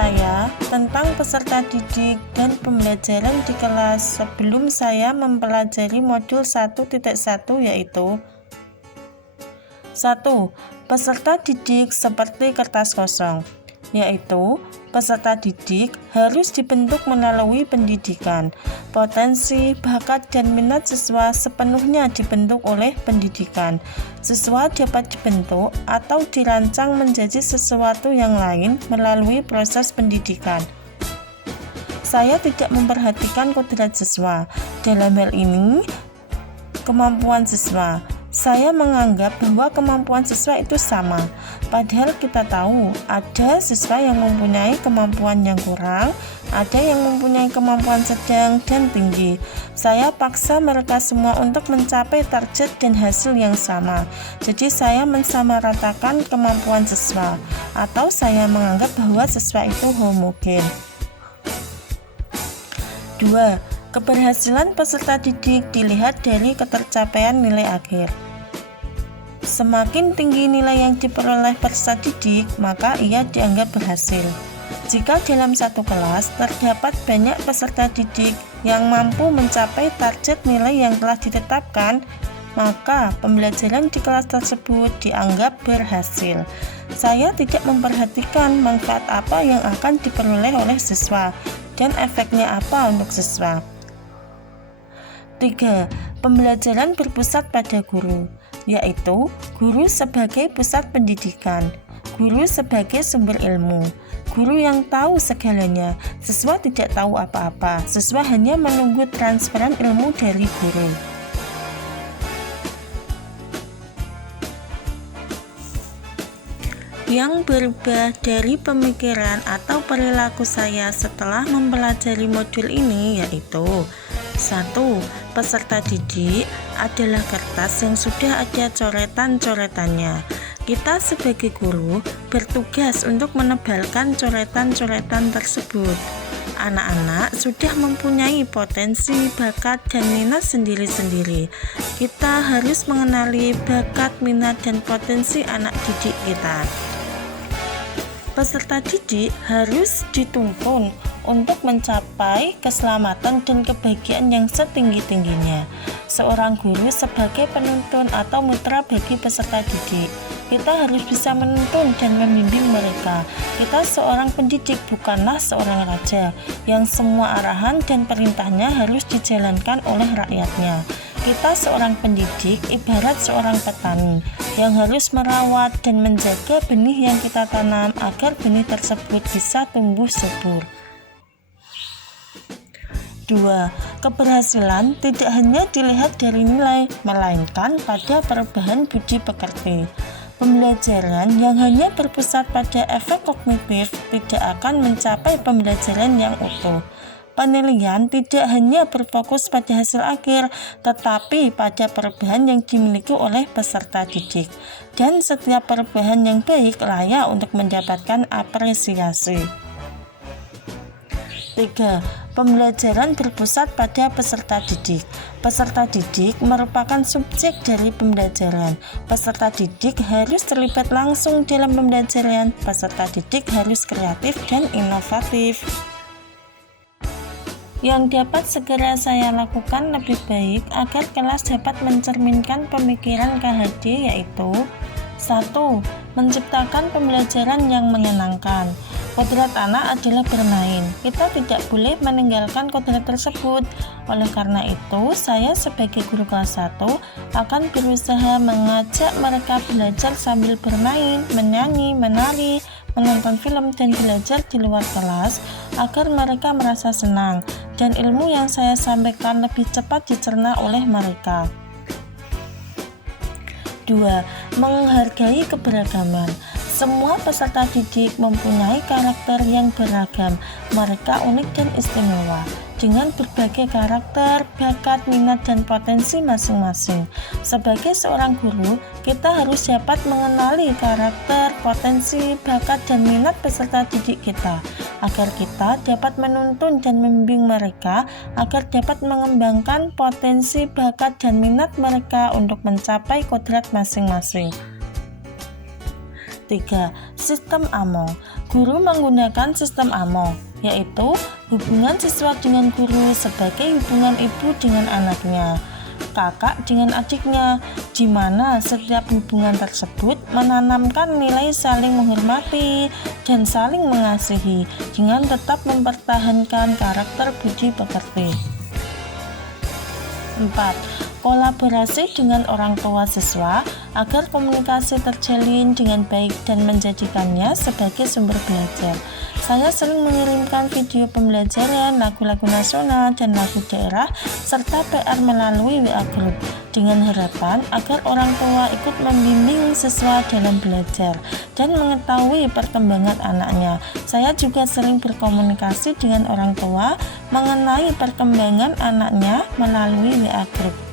saya tentang peserta didik dan pembelajaran di kelas sebelum saya mempelajari modul 1.1 yaitu 1. Peserta didik seperti kertas kosong, yaitu peserta didik harus dibentuk melalui pendidikan. Potensi, bakat, dan minat siswa sepenuhnya dibentuk oleh pendidikan. Siswa dapat dibentuk atau dirancang menjadi sesuatu yang lain melalui proses pendidikan. Saya tidak memperhatikan kodrat siswa. Dalam hal ini, kemampuan siswa. Saya menganggap bahwa kemampuan siswa itu sama, padahal kita tahu ada siswa yang mempunyai kemampuan yang kurang, ada yang mempunyai kemampuan sedang dan tinggi. Saya paksa mereka semua untuk mencapai target dan hasil yang sama. Jadi saya mensamaratakan kemampuan siswa, atau saya menganggap bahwa siswa itu homogen. 2. Keberhasilan peserta didik dilihat dari ketercapaian nilai akhir. Semakin tinggi nilai yang diperoleh peserta didik, maka ia dianggap berhasil. Jika dalam satu kelas terdapat banyak peserta didik yang mampu mencapai target nilai yang telah ditetapkan, maka pembelajaran di kelas tersebut dianggap berhasil. Saya tidak memperhatikan manfaat apa yang akan diperoleh oleh siswa dan efeknya apa untuk siswa. 3. Pembelajaran berpusat pada guru, yaitu guru sebagai pusat pendidikan, guru sebagai sumber ilmu, guru yang tahu segalanya. Siswa tidak tahu apa-apa, siswa hanya menunggu transferan ilmu dari guru. Yang berubah dari pemikiran atau perilaku saya setelah mempelajari modul ini yaitu 1. Peserta didik adalah kertas yang sudah ada coretan-coretannya. Kita sebagai guru bertugas untuk menebalkan coretan-coretan tersebut. Anak-anak sudah mempunyai potensi, bakat, dan minat sendiri-sendiri. Kita harus mengenali bakat, minat, dan potensi anak didik kita. Peserta didik harus dituntun untuk mencapai keselamatan dan kebahagiaan yang setinggi-tingginya. Seorang guru sebagai penuntun atau mitra bagi peserta didik. Kita harus bisa menuntun dan membimbing mereka. Kita seorang pendidik, bukanlah seorang raja yang semua arahan dan perintahnya harus dijalankan oleh rakyatnya. Kita seorang pendidik ibarat seorang petani yang harus merawat dan menjaga benih yang kita tanam agar benih tersebut bisa tumbuh subur. 2. Keberhasilan tidak hanya dilihat dari nilai, melainkan pada perubahan budi pekerti. Pembelajaran yang hanya berpusat pada efek kognitif tidak akan mencapai pembelajaran yang utuh. Penilaian tidak hanya berfokus pada hasil akhir, tetapi pada perubahan yang dimiliki oleh peserta didik. Dan setiap perubahan yang baik layak untuk mendapatkan apresiasi. 3. Pembelajaran berpusat pada peserta didik. Peserta didik merupakan subjek dari pembelajaran. Peserta didik harus terlibat langsung dalam pembelajaran. Peserta didik harus kreatif dan inovatif. Yang dapat segera saya lakukan lebih baik agar kelas dapat mencerminkan pemikiran KHD yaitu 1. Menciptakan pembelajaran yang menyenangkan. Kodrat anak adalah bermain. Kita tidak boleh meninggalkan kodrat tersebut. Oleh karena itu, saya sebagai guru kelas 1 akan berusaha mengajak mereka belajar sambil bermain, menyanyi, menari, menonton film, dan belajar di luar kelas agar mereka merasa senang dan ilmu yang saya sampaikan lebih cepat dicerna oleh mereka. 2. Menghargai keberagaman. Semua peserta didik mempunyai karakter yang beragam. Mereka unik dan istimewa, dengan berbagai karakter, bakat, minat, dan potensi masing-masing. Sebagai seorang guru, kita harus dapat mengenali karakter, potensi, bakat, dan minat peserta didik kita, agar kita dapat menuntun dan membimbing mereka agar dapat mengembangkan potensi, bakat, dan minat mereka untuk mencapai kodrat masing-masing. 3. Sistem AMONG. Guru menggunakan sistem AMO, yaitu hubungan siswa dengan guru sebagai hubungan ibu dengan anaknya, kakak dengan adiknya, di mana setiap hubungan tersebut menanamkan nilai saling menghormati dan saling mengasihi dengan tetap mempertahankan karakter budi pekerti. 4. Kolaborasi dengan orang tua siswa agar komunikasi terjalin dengan baik dan menjadikannya sebagai sumber belajar. Saya sering mengirimkan video pembelajaran, lagu-lagu nasional, dan lagu daerah, serta PR melalui WA Group, dengan harapan agar orang tua ikut membimbing siswa dalam belajar dan mengetahui perkembangan anaknya. Saya juga sering berkomunikasi dengan orang tua mengenai perkembangan anaknya melalui WA Group.